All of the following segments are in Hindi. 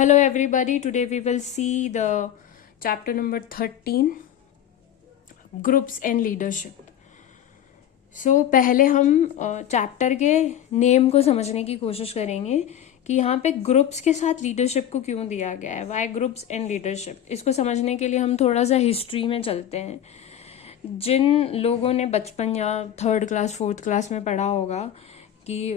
Hello everybody, today we will see the chapter number 13, Groups and Leadership. पहले हम चैप्टर के नेम को समझने की कोशिश करेंगे कि यहाँ पे ग्रुप्स के साथ लीडरशिप को क्यों दिया गया है, वाई ग्रुप्स एंड लीडरशिप। इसको समझने के लिए हम थोड़ा सा हिस्ट्री में चलते हैं। जिन लोगों ने बचपन या 3rd क्लास 4th क्लास में पढ़ा होगा कि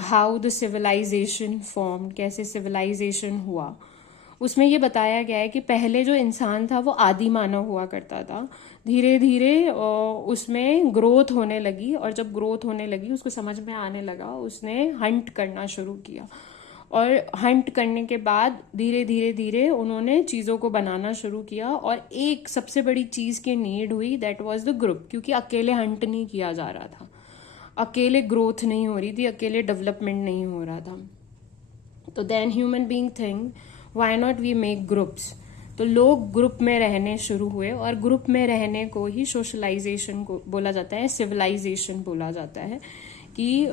हाउ द सिविलाइजेशन फॉर्म, कैसे सिविलाइजेशन हुआ, उसमें ये बताया गया है कि पहले जो इंसान था वो आदि मानव हुआ करता था। धीरे धीरे उसमें ग्रोथ होने लगी, और जब ग्रोथ होने लगी उसको समझ में आने लगा, उसने हंट करना शुरू किया, और हंट करने के बाद धीरे धीरे धीरे उन्होंने चीज़ों को बनाना शुरू किया। और एक सबसे बड़ी चीज़ की नीड हुई, दैट वाज द ग्रुप, क्योंकि अकेले हंट नहीं किया जा रहा था, अकेले ग्रोथ नहीं हो रही थी, अकेले डेवलपमेंट नहीं हो रहा था। तो then human being think why not we make groups. तो लोग ग्रुप में रहने शुरू हुए, और ग्रुप में रहने को ही सोशलाइजेशन को बोला जाता है, सिविलाइजेशन बोला जाता है, कि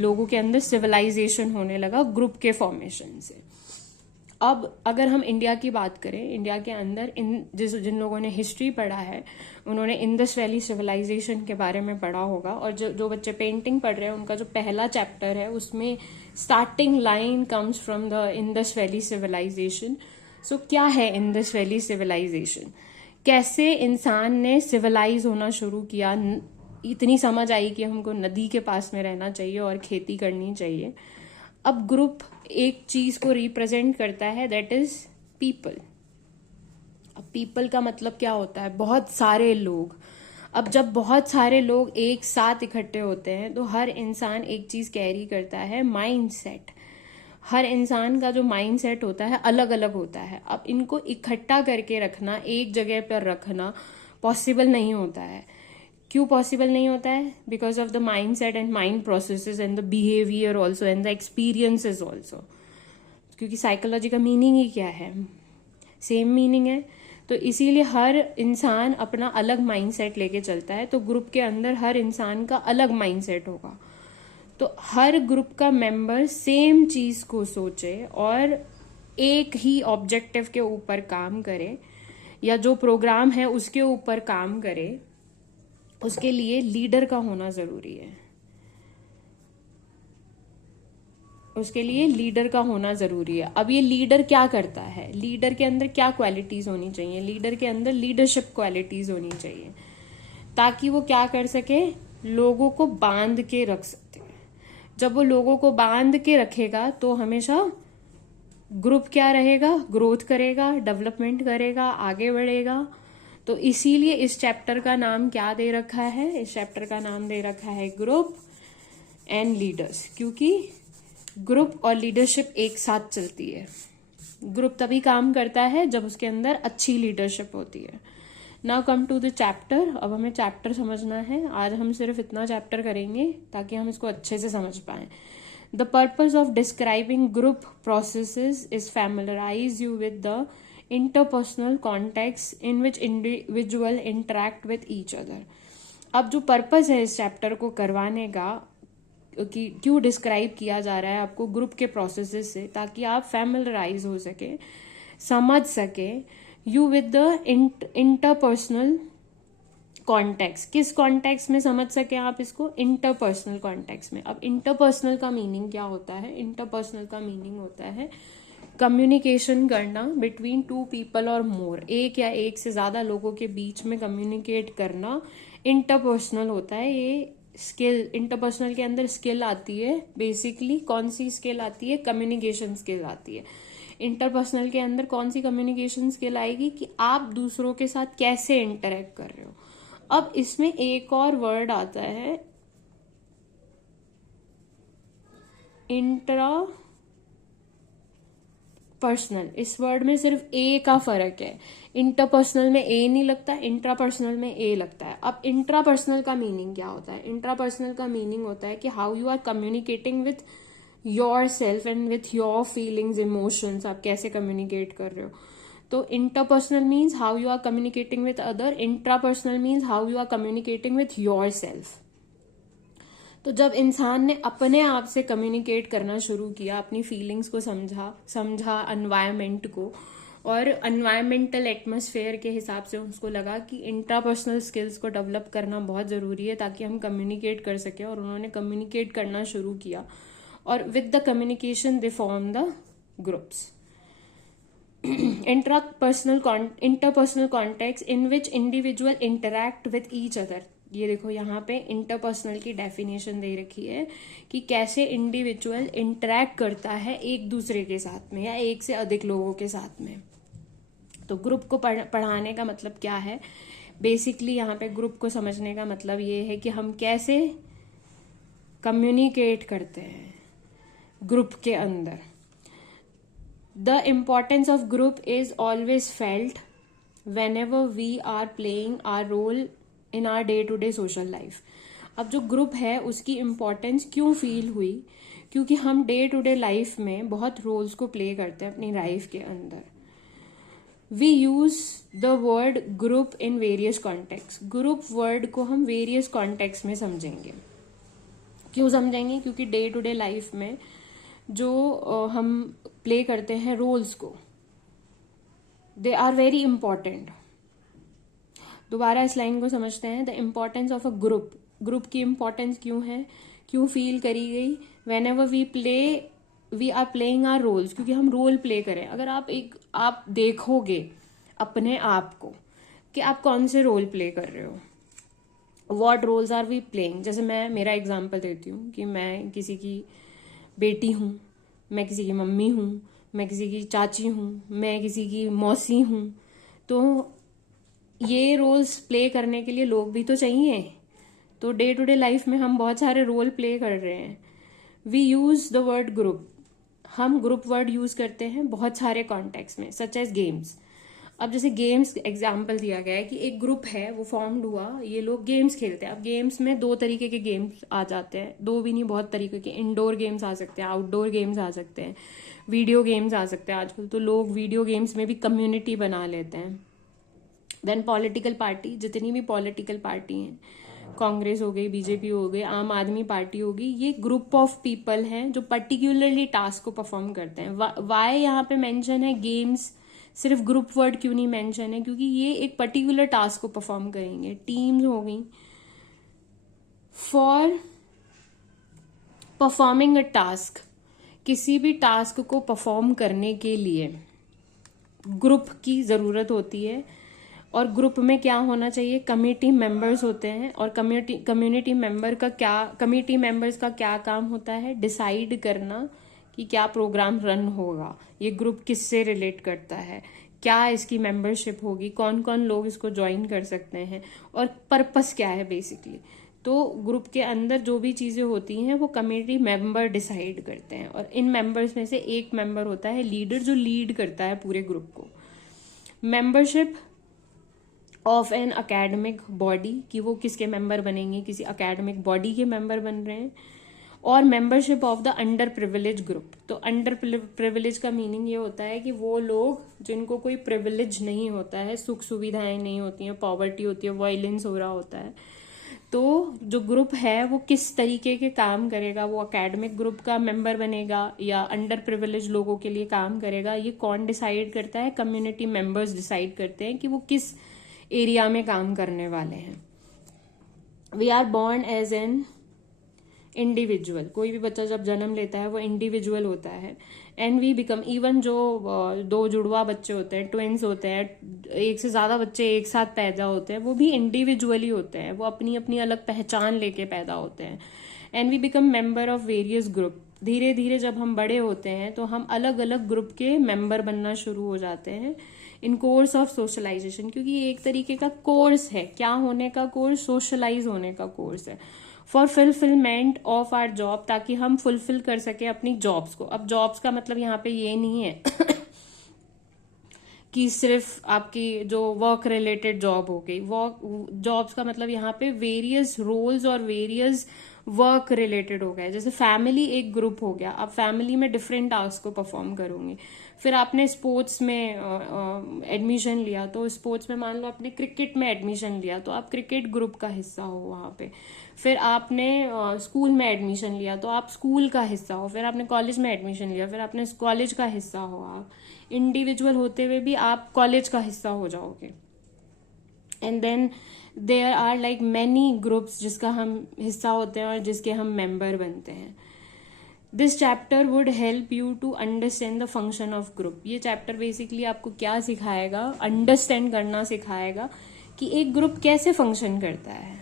लोगों के अंदर सिविलाइजेशन होने लगा ग्रुप के फॉर्मेशन से। अब अगर हम इंडिया की बात करें, इंडिया के अंदर जिन लोगों ने हिस्ट्री पढ़ा है उन्होंने इंडस वैली सिविलाइजेशन के बारे में पढ़ा होगा। और जो बच्चे पेंटिंग पढ़ रहे हैं उनका जो पहला चैप्टर है उसमें starting line comes from the Indus valley civilisation. So क्या है इंडस वैली सिविलाइजेशन, कैसे इंसान ने सिविलाइज होना शुरू किया, इतनी समझ आई कि हमको नदी के पास में रहना चाहिए और खेती करनी चाहिए। अब ग्रुप एक चीज को रिप्रेजेंट करता है, दैट इज पीपल। अब पीपल का मतलब क्या होता है, बहुत सारे लोग। अब जब बहुत सारे लोग एक साथ इकट्ठे होते हैं तो हर इंसान एक चीज कैरी करता है, माइंडसेट। हर इंसान का जो माइंडसेट होता है अलग अलग होता है। अब इनको इकट्ठा करके रखना, एक जगह पर रखना पॉसिबल नहीं होता है। क्यों पॉसिबल नहीं होता है? Because of the mind set and mind processes and the behaviour also and the experiences also. क्योंकि साइकोलॉजी का मीनिंग ही क्या है, सेम मीनिंग है। तो इसीलिए हर इंसान अपना अलग माइंड सेट लेके चलता है। तो ग्रुप के अंदर हर इंसान का अलग माइंड सेट होगा। तो हर ग्रुप का मेंबर सेम चीज को सोचे और एक ही ऑब्जेक्टिव के ऊपर काम करे, या जो प्रोग्राम है उसके ऊपर काम करे। उसके लिए लीडर का होना जरूरी है, उसके लिए लीडर का होना जरूरी है। अब ये लीडर क्या करता है, लीडर के अंदर क्या क्वालिटीज होनी चाहिए? लीडर के अंदर लीडरशिप क्वालिटीज होनी चाहिए, ताकि वो क्या कर सके, लोगों को बांध के रख सकते हैं। जब वो लोगों को बांध के रखेगा तो हमेशा ग्रुप क्या रहेगा, ग्रोथ करेगा, डेवलपमेंट करेगा, आगे बढ़ेगा। तो इसीलिए इस चैप्टर का नाम क्या दे रखा है? इस चैप्टर का नाम दे रखा है ग्रुप एंड लीडर्स, क्योंकि ग्रुप और लीडरशिप एक साथ चलती है। ग्रुप तभी काम करता है जब उसके अंदर अच्छी लीडरशिप होती है। Now come to the chapter. अब हमें चैप्टर समझना है। आज हम सिर्फ इतना चैप्टर करेंगे ताकि हम इसको अच्छे से समझ पाए। The purpose of describing group processes is familiarize you with the interpersonal context in which individual interact with each other. अब जो पर्पस है इस चैप्टर को करवाने का, कि क्यों डिस्क्राइब किया जा रहा है आपको ग्रुप के प्रोसेसेस से, ताकि आप फैमिलराइज हो सके, समझ सके you with the interpersonal context. किस कॉन्टेक्स्ट में समझ सके आप इसको? इंटरपर्सनल कॉन्टेक्स्ट में। अब इंटरपर्सनल का मीनिंग क्या होता है? इंटरपर्सनल का मीनिंग होता है कम्युनिकेशन करना बिटवीन 2 पीपल और मोर, एक या एक से ज्यादा लोगों के बीच में कम्युनिकेट करना इंटरपर्सनल होता है। ये स्किल, इंटरपर्सनल के अंदर स्किल आती है। बेसिकली कौन सी स्किल आती है? कम्युनिकेशन स्किल आती है। इंटरपर्सनल के अंदर कौन सी कम्युनिकेशन स्किल आएगी? कि आप दूसरों के साथ कैसे इंटरेक्ट कर रहे हो। अब इसमें एक और वर्ड आता है, इंट्रा पर्सनल। इस वर्ड में सिर्फ ए का फर्क है। इंटरपर्सनल में ए नहीं लगता, इंट्रापर्सनल में ए लगता है। अब इंट्रापर्सनल का मीनिंग क्या होता है? इंट्रापर्सनल का मीनिंग होता है कि how you are communicating with yourself and with your feelings, emotions. आप कैसे कम्युनिकेट कर रहे हो। तो interpersonal means how you are communicating with other, intrapersonal means how you are communicating with yourself. तो जब इंसान ने अपने आप से कम्युनिकेट करना शुरू किया, अपनी फीलिंग्स को समझा एनवायरनमेंट को, और एनवायरमेंटल एटमॉस्फेयर के हिसाब से उसको लगा कि इंट्रापर्सनल स्किल्स को डेवलप करना बहुत ज़रूरी है ताकि हम कम्युनिकेट कर सकें, और उन्होंने कम्युनिकेट करना शुरू किया, और with the communication they form the groups. interpersonal context in which individual interact with each other. ये देखो यहाँ पे इंटरपर्सनल की डेफिनेशन दे रखी है कि कैसे इंडिविजुअल इंटरेक्ट करता है एक दूसरे के साथ में या एक से अधिक लोगों के साथ में. तो ग्रुप को पढ़ाने का मतलब क्या है? बेसिकली यहाँ पे ग्रुप को समझने का मतलब ये है कि हम कैसे कम्युनिकेट करते हैं ग्रुप के अंदर. The importance of group is always felt whenever we are playing our role in our day-to-day social life. अब जो ग्रुप है उसकी इम्पोर्टेंस क्यों फील हुई? क्योंकि हम डे टू डे लाइफ में बहुत रोल्स को प्ले करते हैं अपनी लाइफ के अंदर. We use the word group in various context. Group word को हम वेरियस कॉन्टेक्स्ट में समझेंगे. क्यों समझेंगे? क्योंकि डे टू डे लाइफ में जो हम प्ले करते हैं रोल्स को, दे आर वेरी इंपॉर्टेंट. दोबारा इस लाइन को समझते हैं. The importance of a group. Group की इम्पॉर्टेंस क्यों है, क्यों फील करी गई? Whenever we are playing our roles, क्योंकि हम रोल प्ले करें. अगर आप देखोगे अपने आप को कि आप कौन से रोल प्ले कर रहे हो, what roles are we playing. जैसे मैं मेरा एग्जाम्पल देती हूँ कि मैं किसी की बेटी हूँ, मैं किसी की मम्मी हूँ, मैं किसी की चाची हूँ, मैं किसी की मौसी हूँ. तो ये रोल्स प्ले करने के लिए लोग भी तो चाहिए. तो डे टू डे लाइफ में हम बहुत सारे रोल प्ले कर रहे हैं. We use the word group. हम ग्रुप वर्ड यूज करते हैं बहुत सारे कॉन्टेक्स्ट में, सच एज गेम्स. अब जैसे गेम्स एग्जाम्पल दिया गया है कि एक ग्रुप है वो फॉर्म्ड हुआ, ये लोग गेम्स खेलते हैं. अब गेम्स में 2 तरीके के गेम्स आ जाते हैं, 2 भी नहीं बहुत तरीके के. इंडोर गेम्स आ सकते हैं, आउटडोर गेम्स आ सकते हैं, वीडियो गेम्स आ सकते हैं. आजकल तो लोग वीडियो गेम्स में भी कम्युनिटी बना लेते हैं. Then political party. जितनी भी पॉलिटिकल पार्टी हैं, कांग्रेस हो गई, बीजेपी हो गई, आम आदमी पार्टी होगी, ये ग्रुप ऑफ पीपल हैं जो पर्टिकुलरली टास्क को परफॉर्म करते हैं. वाई यहाँ पे मेंशन है गेम्स, सिर्फ ग्रुप वर्ड क्यों नहीं मेंशन है? क्योंकि ये एक पर्टिकुलर टास्क को परफॉर्म करेंगे. टीम्स हो गई. फॉर परफॉर्मिंग अ टास्क, किसी भी टास्क को परफॉर्म करने के लिए ग्रुप की जरूरत होती है. और ग्रुप में क्या होना चाहिए? कमेटी मेंबर्स होते हैं. और कम्युनिटी मेंबर्स का क्या काम होता है? डिसाइड करना कि क्या प्रोग्राम रन होगा, ये ग्रुप किससे रिलेट करता है, क्या इसकी मेंबरशिप होगी, कौन कौन लोग इसको ज्वाइन कर सकते हैं, और पर्पस क्या है बेसिकली. तो ग्रुप के अंदर जो भी चीज़ें होती हैं वो कमेटी मेंबर डिसाइड करते हैं. और इन मेंबर्स में से एक मेंबर होता है लीडर, जो लीड करता है पूरे ग्रुप को. Membership of N academic body, कि वो किसके मेंबर बनेंगे? किसी अकेडमिक बॉडी के मेंबर बन रहे हैं. और membership of the under privilege group. तो अंडर प्रिविलेज का मीनिंग ये होता है कि वो लोग जिनको कोई प्रिविलेज नहीं होता है, सुख सुविधाएं नहीं होती हैं, पॉवर्टी होती है, वायलेंस हो रहा होता है. तो जो ग्रुप है वो किस तरीके के काम करेगा? वो एकेडमिक ग्रुप का मेंबर बनेगा या अंडर प्रिविलेज लोगों के लिए काम करेगा? ये कौन डिसाइड करता है? कम्युनिटी मेंबर्स डिसाइड करते हैं कि वो किस एरिया में काम करने वाले हैं. We are born as an individual. कोई भी बच्चा जब जन्म लेता है वो इंडिविजुअल होता है. एंड वी बिकम, इवन जो 2 जुड़वा बच्चे होते हैं, ट्विंस होते हैं, एक से ज्यादा बच्चे एक साथ पैदा होते हैं, वो भी इंडिविजुअली होते हैं. वो अपनी अपनी अलग पहचान लेके पैदा होते हैं. And we become member of various group. धीरे धीरे जब हम बड़े होते हैं तो हम अलग अलग ग्रुप के मेंबर बनना शुरू हो जाते हैं इन कोर्स ऑफ सोशलाइजेशन. क्योंकि ये एक तरीके का कोर्स है. क्या होने का कोर्स? सोशलाइज होने का कोर्स है. For fulfilment of our job, ताकि हम फुलफिल कर सके अपनी जॉब्स को. अब जॉब्स का मतलब यहाँ पे ये नहीं है कि सिर्फ आपकी जो वर्क रिलेटेड जॉब हो गई. वर्क जॉब्स का मतलब यहाँ पे वेरियस रोल्स और वेरियस वर्क रिलेटेड हो गया, जैसे फैमिली एक ग्रुप हो गया, आप फैमिली में डिफरेंट टास्क को परफॉर्म करोगे। फिर आपने स्पोर्ट्स में एडमिशन लिया, तो स्पोर्ट्स में मान लो आपने क्रिकेट में एडमिशन लिया, तो आप क्रिकेट ग्रुप का हिस्सा हो वहाँ पे। फिर आपने स्कूल में एडमिशन लिया, तो आप स्कूल का हिस्सा हो। फिर आपने कॉलेज में एडमिशन लिया, फिर आपने कॉलेज का हिस्सा हो। आप इंडिविजुअल होते हुए भी आप कॉलेज का हिस्सा हो जाओगे। And then there are like many groups जिसका हम हिस्सा होते हैं और जिसके हम मेंबर बनते हैं। This chapter would help you to understand the function of group. ये चैप्टर बेसिकली आपको क्या सिखाएगा, अंडरस्टैंड करना सिखाएगा कि एक ग्रुप कैसे फंक्शन करता है।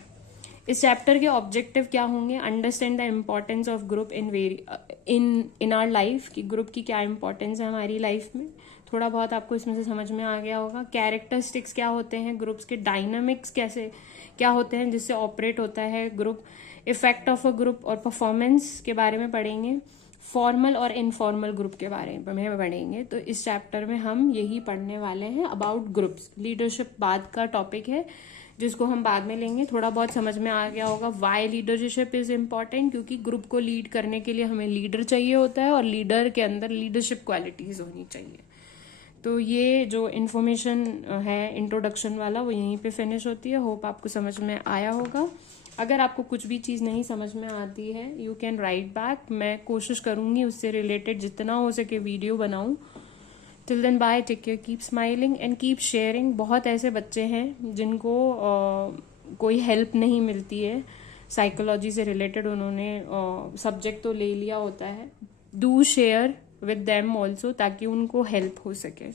इस चैप्टर के ऑब्जेक्टिव क्या होंगे, understand the importance of group in our life, कि ग्रुप की क्या इंपॉर्टेंस है हमारी लाइफ में, थोड़ा बहुत आपको इसमें से समझ में आ गया होगा। कैरेक्टरिस्टिक्स क्या होते हैं ग्रुप्स के, डायनामिक्स कैसे क्या होते हैं जिससे ऑपरेट होता है group, effect of a group और परफॉर्मेंस के बारे में पढ़ेंगे, फॉर्मल और इनफॉर्मल ग्रुप के बारे में पढ़ेंगे। तो इस चैप्टर में हम यही पढ़ने वाले हैं अबाउट ग्रुप्स। लीडरशिप बाद का टॉपिक है जिसको हम बाद में लेंगे। थोड़ा बहुत समझ में आ गया होगा वाई लीडरशिप इज इम्पॉर्टेंट, क्योंकि ग्रुप को लीड करने के लिए हमें लीडर चाहिए होता है और लीडर के अंदर लीडरशिप क्वालिटीज होनी चाहिए। तो ये जो इन्फॉर्मेशन है इंट्रोडक्शन वाला वो यहीं पे फिनिश होती है। होप आपको समझ में आया होगा। अगर आपको कुछ भी चीज़ नहीं समझ में आती है यू कैन राइट बैक, मैं कोशिश करूँगी उससे रिलेटेड जितना हो सके वीडियो बनाऊँ। Till then bye, take care, keep smiling and keep sharing. बहुत ऐसे बच्चे हैं जिनको कोई हेल्प नहीं मिलती है साइकोलॉजी से रिलेटेड, उन्होंने सब्जेक्ट तो ले लिया होता है। Do share with them also ताकि उनको हेल्प हो सके।